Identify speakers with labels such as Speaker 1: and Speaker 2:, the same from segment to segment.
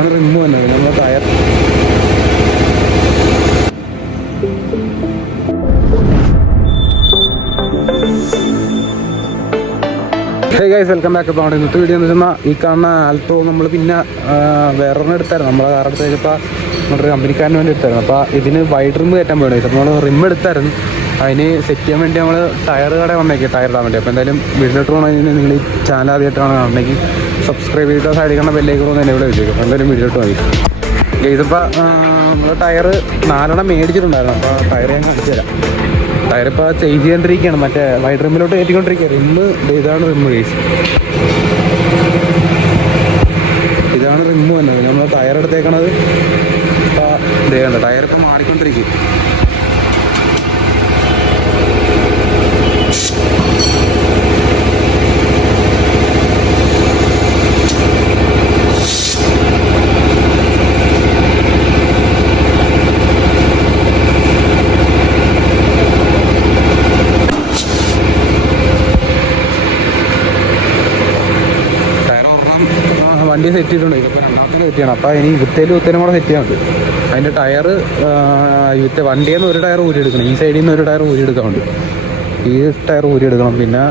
Speaker 1: ഇതാണ് റിമ്മ് വന്നത് നമ്മുടെ tyre hey guys welcome back അപ്പോൾ ഇന്നത്തെ വീഡിയോ എന്ന് വെച്ചാൽ ഈ കാണുന്ന ആൽട്ടോ നമ്മൾ പിന്നെ വേറൊരെണ്ണം എടുത്തായിരുന്നു. നമ്മളെ കാർ എടുത്ത് കഴിഞ്ഞപ്പോൾ നമ്മുടെ കമ്പനിക്കാരന് വേണ്ടി എടുത്തായിരുന്നു. അപ്പോൾ ഇതിന് വൈഡ് റിം കയറ്റാൻ വേണ്ടി നമ്മൾ റിം എടുത്തായിരുന്നു. അതിന് സെറ്റ് ചെയ്യാൻ വേണ്ടി നമ്മൾ ടയർ കട വന്നേക്കി ടയർ ഇടാൻ വേണ്ടി. അപ്പോൾ എന്തായാലും വീട്ടിലോട്ട് പോകണമെങ്കിൽ നിങ്ങൾ ഈ ചാനൽ ആദ്യമായിട്ടാണ് കാണണമെങ്കിൽ സബ്സ്ക്രൈബ് ചെയ്തിട്ട് സൈഡിൽ കാണുന്ന ബെല്ലേക്ക് ഒന്ന് എന്നെ ഇവിടെ വെച്ചേക്കും അപ്പോൾ എന്തായാലും വീട്ടിലോട്ട് മതി ഇതിപ്പോൾ നമ്മൾ ടയർ നാലെണ്ണം മേടിച്ചിട്ടുണ്ടായിരുന്നു. അപ്പോൾ ടയർ ഞാൻ കാണിച്ചു തരാം. ടയർ ഇപ്പോൾ ചേഞ്ച് ചെയ്തുകൊണ്ടിരിക്കുകയാണ് മറ്റേ വൈഡ് റിമ്മിലോട്ട് കയറ്റിക്കൊണ്ടിരിക്കുക റിമ്മ് ഇതാണ് റിമ്മ് കേസ് ഇതാണ് റിമ്മ് വന്നത്. നമ്മൾ ടയർ എടുത്തേക്കണത്. ഇപ്പോൾ ഇതേണ്ട ടയർ ഇപ്പോൾ മാറിക്കൊണ്ടിരിക്കും ടയർ ഒരെണ്ണം വണ്ടി സെറ്റ് ചെയ്തിട്ടുണ്ട്. ഇതിപ്പോൾ സെറ്റ് ചെയ്യണം. അപ്പോൾ ഇനി വിത്തേലും വിത്തേലും കൂടെ സെറ്റ് ചെയ്യാൻ പറ്റും അതിന്റെ ടയർ വിത്തേ വണ്ടിയിൽ നിന്ന് ഒരു ടയർ ഊരി എടുക്കണം. ഈ സൈഡിൽ നിന്ന് ഒരു ടയർ ഊരി എടുക്കാനുണ്ട് ഈ ടയർ ഊരി എടുക്കണം. പിന്നെ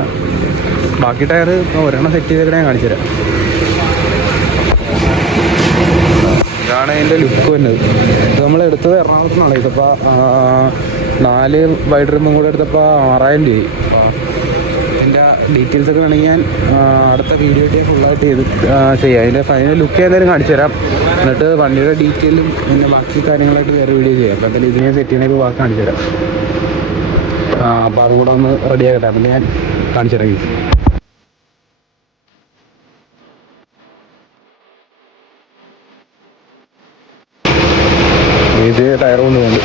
Speaker 1: ബാക്കി ടയർ ഒരെണ്ണം സെറ്റ് ചെയ്തേക്കണേ ഞാൻ കാണിച്ചുതരാം ഇതാണ് അതിന്റെ ലുക്ക് വരുന്നത്. ഇത് നമ്മൾ എടുത്തത് എറണാകുളത്ത് നിന്നാണ് ഇതിപ്പോൾ നാല് വൈഡ് റൂമും കൂടെ എടുത്തപ്പോൾ ആറായിരം ഇതിന്റെ ഡീറ്റെയിൽസ് ഒക്കെ വേണമെങ്കിൽ ഞാൻ അടുത്ത വീഡിയോ ആയിട്ട് ഫുള്ളായിട്ട് ചെയ്ത് ചെയ്യാം. അതിന്റെ ഫൈനൽ ലുക്ക് ഏതായാലും കാണിച്ചു തരാം. എന്നിട്ട് വണ്ടിയുടെ ഡീറ്റെയിലും പിന്നെ ബാക്കി കാര്യങ്ങളായിട്ട് വേറെ വീഡിയോ ചെയ്യാം. അപ്പോൾ എന്തായാലും ഇതിനെ സെറ്റ് ചെയ്യണമെങ്കിൽ ബാക്കി കാണിച്ചു തരാം. അപ്പോൾ അതും കൂടെ ഒന്ന് റെഡി ആക്കട്ടെ. അപ്പം ഞാൻ കാണിച്ചു തരാം. ഇത്. ടയർ കൊണ്ട് വേണ്ട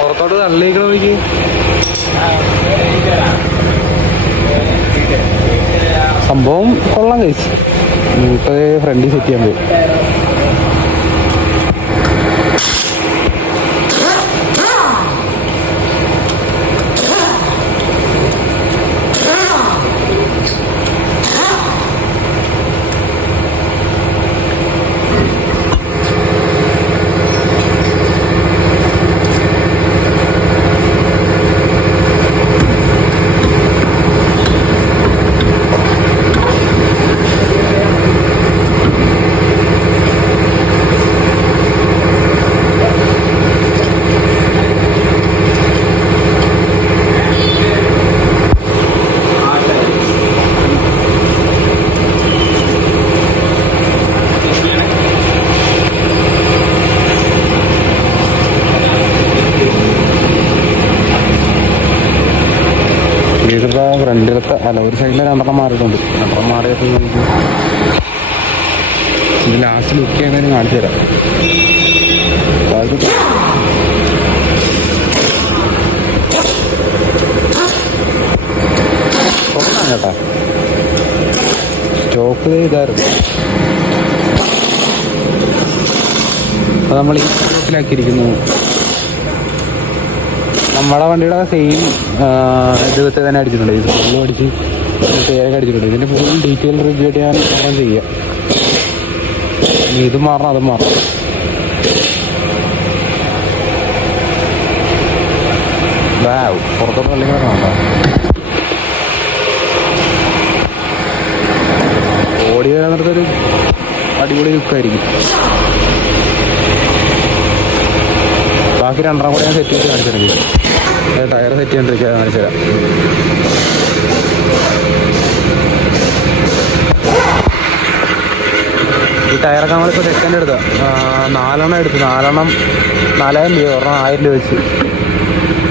Speaker 1: പുറത്തോട്ട് തള്ളിക്കണ സംഭവം കൊള്ളാം കഴിച്ചു ഇപ്പൊ ഫ്രണ്ടിൽ സെറ്റ് ചെയ്യാൻ പോകും അല്ല ഒരു സൈഡിൽ രണ്ടെണ്ണം മാറിയിട്ടുണ്ട്. രണ്ടെണ്ണം മാറിയിട്ട് നമുക്ക് ഇത് ലാസ്റ്റ് ലുക്ക് ചെയ്യുന്നതിന് കാണിച്ചു തരാം. കേട്ടാ. സ്റ്റോക്ക് ഇതായിരുന്നു. അപ്പോൾ നമ്മൾ ഈ സ്റ്റോക്കിലാക്കിയിരിക്കുന്നു നമ്മുടെ വണ്ടിയുടെ സെയിം ഇതുവത്തെ തന്നെ അടിച്ചിട്ടുണ്ട്. ഇത് ഫുള്ള് അടിച്ച് പേരൊക്കെ അടിച്ചിട്ടുണ്ട്. ഇതിന്റെ ഫുൾ ഡീറ്റെയിൽ റിവ്യൂ ആയിട്ട് ഞാൻ ഓണം ചെയ്യാം. ഇത് മാറണം അതും മാറണം. പുറത്തോട്ട് അല്ലെങ്കിൽ ഓടി വരാന്നിടത്തൊരു അടിപൊളി ലുക്കായിരിക്കും ബാക്കി രണ്ടെണ്ണം കൂടെ ഞാൻ സെറ്റ് ചെയ്ത് കാണിച്ചിരുന്നെങ്കിൽ ടയർ സെറ്റ് ചെയ്യാണ്ടിരിക്കുക കാണിച്ചു തരാം. ഈ ടയറൊക്കെ നമ്മളിപ്പോൾ സെക്കൻഡ് എടുത്തു നാലെണ്ണം എടുത്തു. നാലെണ്ണം നാലായിരം രൂപ. ഒരെണ്ണം ആയിരം രൂപ വെച്ച്.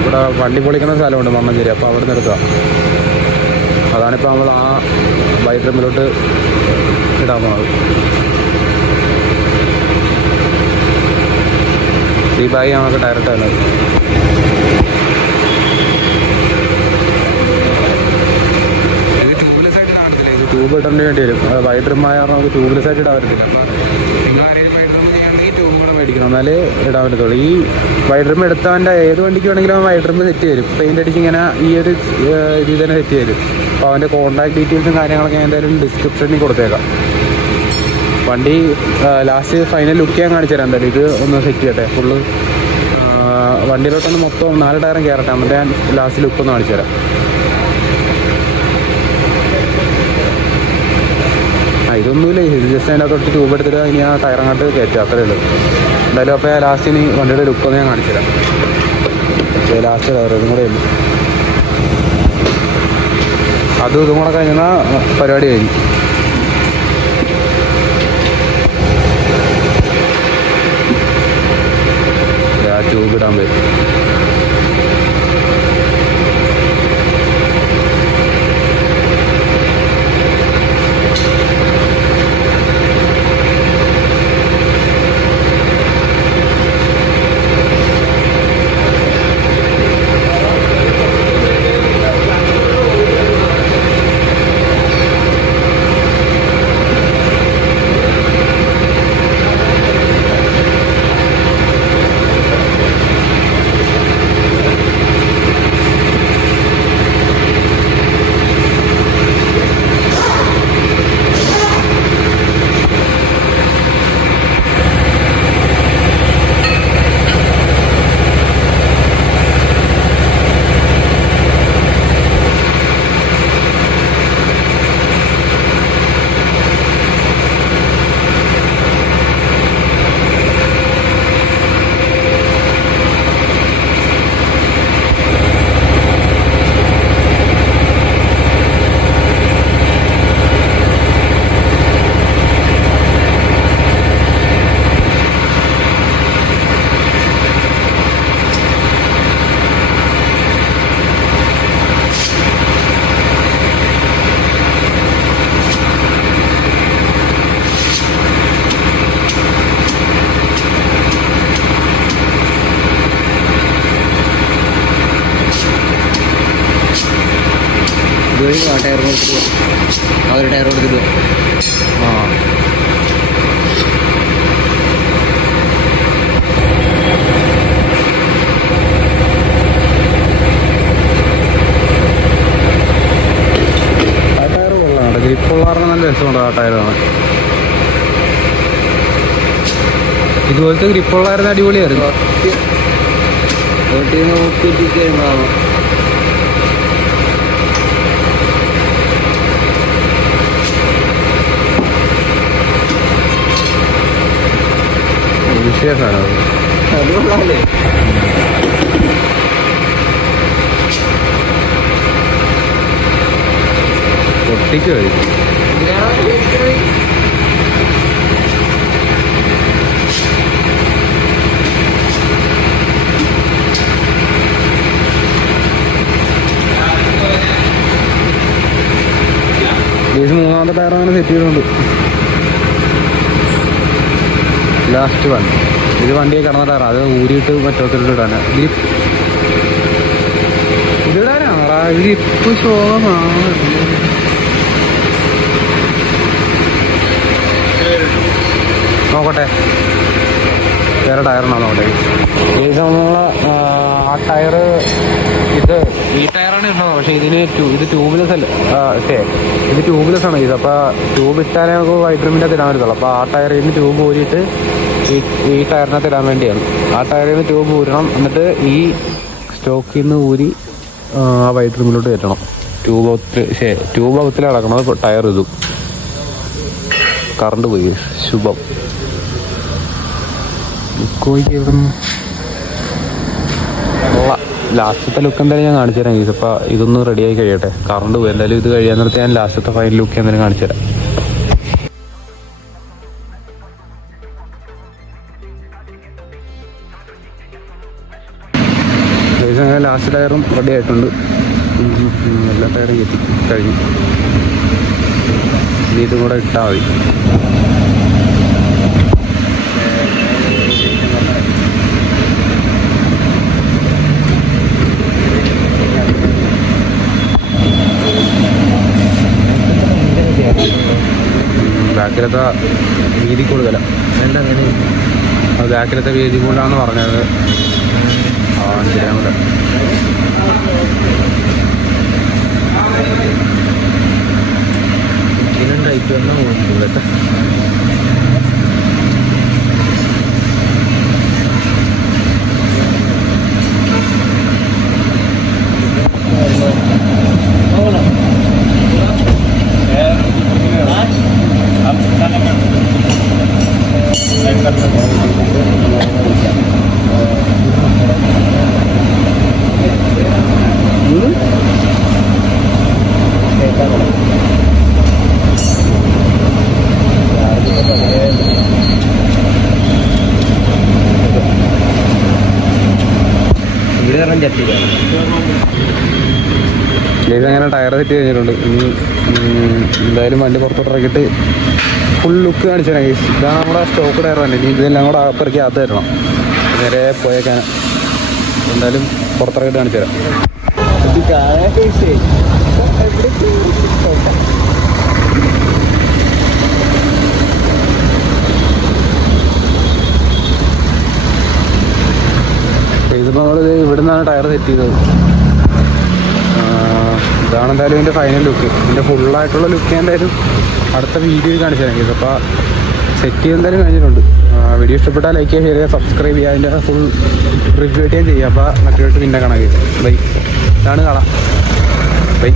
Speaker 1: ഇവിടെ വണ്ടി പൊളിക്കുന്ന സ്ഥലമുണ്ട് മണ്ണഞ്ചേരി അപ്പോൾ അവിടെ നിന്ന് എടുക്കുക അതാണിപ്പോൾ നമ്മൾ ആ ബൈക്ക് റൂമിലോട്ട് ഇടാൻ പോകുന്നത് ഈ ബാഗ് നമുക്ക് ഡയറക്റ്റ് ആണ് ട്യൂബ് ഇടേണ്ടി വേണ്ടി വരും. വൈഡ് റിം ആയ കാരണം നമുക്ക് ട്യൂബ്ലെസ് ആയിട്ട് ഇടാൻ പറ്റത്തില്ല നിങ്ങൾ ആരെങ്കിലും വൈഡ് റിം ചെയ്യണമെങ്കിൽ ട്യൂബ് കൂടെ മേടിക്കണം. എന്നാലേ ഇടാൻ പറ്റത്തുള്ളൂ. ഈ വൈഡർമ എടുത്തവന്റെ ഏത് വണ്ടിക്ക് വേണമെങ്കിലും അവൻ വൈഡ് സെറ്റ് തരും പെയിന്റ് അടിച്ച് ഇങ്ങനെ ഈ ഒരു ഇതിൽ തന്നെ സെറ്റ് തരും അപ്പോൾ അവന്റെ കോൺടാക്ട് ഡീറ്റെയിൽസും കാര്യങ്ങളൊക്കെ ഞാൻ എന്തായാലും ഡിസ്ക്രിപ്ഷനിൽ കൊടുത്തേക്കാം. വണ്ടി ലാസ്റ്റ് ഫൈനൽ ലുക്ക് ചെയ്യാൻ കാണിച്ചു തരാം എന്തായാലും. ഇത് ഒന്ന് സെറ്റ് ചെയ്യട്ടെ. ഫുള്ള് വണ്ടിയിലോട്ടൊന്ന് മൊത്തം നാല് ടയറും കയറട്ടെ എന്നിട്ട് ഞാൻ ലാസ്റ്റ് ലുക്ക് ഒന്ന് കാണിച്ചു തരാം. ഇതൊന്നുമില്ല. ഇത് ജസ്റ്റ് അതിന്റെ തൊട്ട് ട്യൂബ് എടുത്തിട്ട് ഇനി ആ ടയർ അങ്ങോട്ട് കയറ്റുക. അത്രേ ഉള്ളൂ. എന്തായാലും അപ്പോൾ ലാസ്റ്റ് ഇനി വണ്ടിയുടെ ലുക്ക് ഒന്ന് ഞാൻ കാണിച്ചു ലാസ്റ്റ് ടയർ ഇതും കൂടെ ഉള്ളൂ അതും ഇതും കൂടെ കഴിഞ്ഞാൽ പരിപാടി കഴിഞ്ഞു. ട്യൂബ് ഇടാൻ പറ്റും.
Speaker 2: ഇതുവഴി ആ ടയർ കൊടുത്തിട്ട് ആ ഒരു ടയർ കൊടുത്തിട്ട്
Speaker 1: ആ നല്ല ആ ഇതുപോലത്തെ ഗ്രിപ്പുള്ളായിരുന്നു അടിപൊളിയായിരുന്നു
Speaker 2: നോക്കിയിട്ടിരിക്കുകയാണ്
Speaker 1: അത്
Speaker 2: കൊള്ളാല്ലേ
Speaker 1: പൊട്ടിക്ക് മൂന്നാമത്തെ അങ്ങനെ സെറ്റ് ചെയ്തിട്ടുണ്ട് ലാസ്റ്റ് വൺ ഇത് വണ്ടിയെ കിടന്ന ടയർ അത് ഊരിയിട്ട് മറ്റൊക്കെ ഗ്രിപ്പ് നോക്കട്ടെ. വേറെ ടയറിനാ നോക്കട്ടെ നമ്മൾ ആ ടയർ ഇത് ഈ ടയറാണ് ഇടുന്നത് പക്ഷേ ഇതിന് ഇത് ട്യൂബ്ലെസ് അല്ല? ഓക്കെ. ഇത് ട്യൂബ്ലെസ് ആണ് ഇത് അപ്പോൾ ട്യൂബ് ഇട്ടാലേ നമുക്ക് വൈറ്റ് റിമിന്റെ ഇടാൻ പറ്റത്തുള്ളൂ. അപ്പോൾ ആ ടയറിൽ നിന്ന് ട്യൂബ് ഊരിയിട്ട് ഈ ഈ ടയറിനകത്ത് ഇടാൻ വേണ്ടിയാണ്. ആ ടയറിൽ നിന്ന് ട്യൂബ് ഊരണം. എന്നിട്ട് ഈ സ്റ്റോക്കിൽ നിന്ന് ഊരി ആ വൈറ്റ് റൂമിലോട്ട് കയറ്റണം. ട്യൂബ് ഒത്തിരി ശേ ട്യൂബ് അകത്തിൽ അടക്കണത് ടയർ ഇതും കറണ്ട് പോയി. ശുഭം. കോഴിക്ക് ലാസ്റ്റത്തെ ലുക്ക് എന്തായാലും ഞാൻ കാണിച്ചു തരാം ഗീസ് അപ്പോൾ ഇതൊന്ന് റെഡി ആയി കഴിയട്ടെ. കറണ്ട് പോയി. എന്തായാലും ഇത് കഴിയാൻ നേരത്തെ ഞാൻ ലാസ്റ്റത്തെ ഫൈനൽ ലുക്ക് എന്തായാലും കാണിച്ചു തരാം. ലാസ്റ്റ് ടയറും റെഡി ആയിട്ടുണ്ട്. എല്ലാ ടയറും കെട്ടി കഴിഞ്ഞു. ഇനി ഇതും കൂടെ ഇട്ടാൽ മതി. ബാക്കിലത്തെ വീതി കൂടുതല.
Speaker 2: എന്താ അങ്ങനെ
Speaker 1: അത് ബാക്കിലത്തെ വീതി കൂടുതലാണെന്ന് പറഞ്ഞത്. ആ ശരിയാ കൂടെ ഇതിനും കേട്ടോ അങ്ങനെ സെറ്റ് കഴിഞ്ഞിട്ടുണ്ട്. ഇനി എന്തായാലും വണ്ടി പുറത്തോട്ട് ഇറക്കിയിട്ട് ഫുൾ ലുക്ക് കാണിച്ചു തരാം ഇതാണ് നമ്മുടെ സ്റ്റോക്ക് ടയർ തന്നെ ഇനി ഇതെല്ലാം കൂടെ അകത്തിറക്കി അകത്ത് തരണം നേരെ പോയേക്കാൻ. എന്തായാലും പുറത്തിറക്കിയിട്ട് കാണിച്ചു തരാം ഇതിപ്പോൾ നമ്മൾ ഇവിടെ നിന്നാണ് ടയർ സെറ്റ് ചെയ്തത്. ഇതാണ് എന്തായാലും ഇതിന്റെ ഫൈനൽ ലുക്ക് ഇതിന്റെ ഫുള്ളായിട്ടുള്ള ലുക്ക് എന്തായാലും അടുത്ത വീഡിയോയിൽ കാണിച്ചു തരാം ഗൈസ് അപ്പോൾ സെറ്റ് എന്തായാലും കഴിഞ്ഞിട്ടുണ്ട് വീഡിയോ ഇഷ്ടപ്പെട്ടാൽ ലൈക്ക് ചെയ്യുക ഷെയർ ചെയ്യുക സബ്സ്ക്രൈബ് ചെയ്യുക. അതിന്റെ ഫുൾ റിവ്യൂ ചെയ്യാൻ ചെയ്യുക അപ്പോൾ മറ്റൊരു പിന്നെ കാണാൻ ബൈ ഇതാണ് കാണാം ബൈ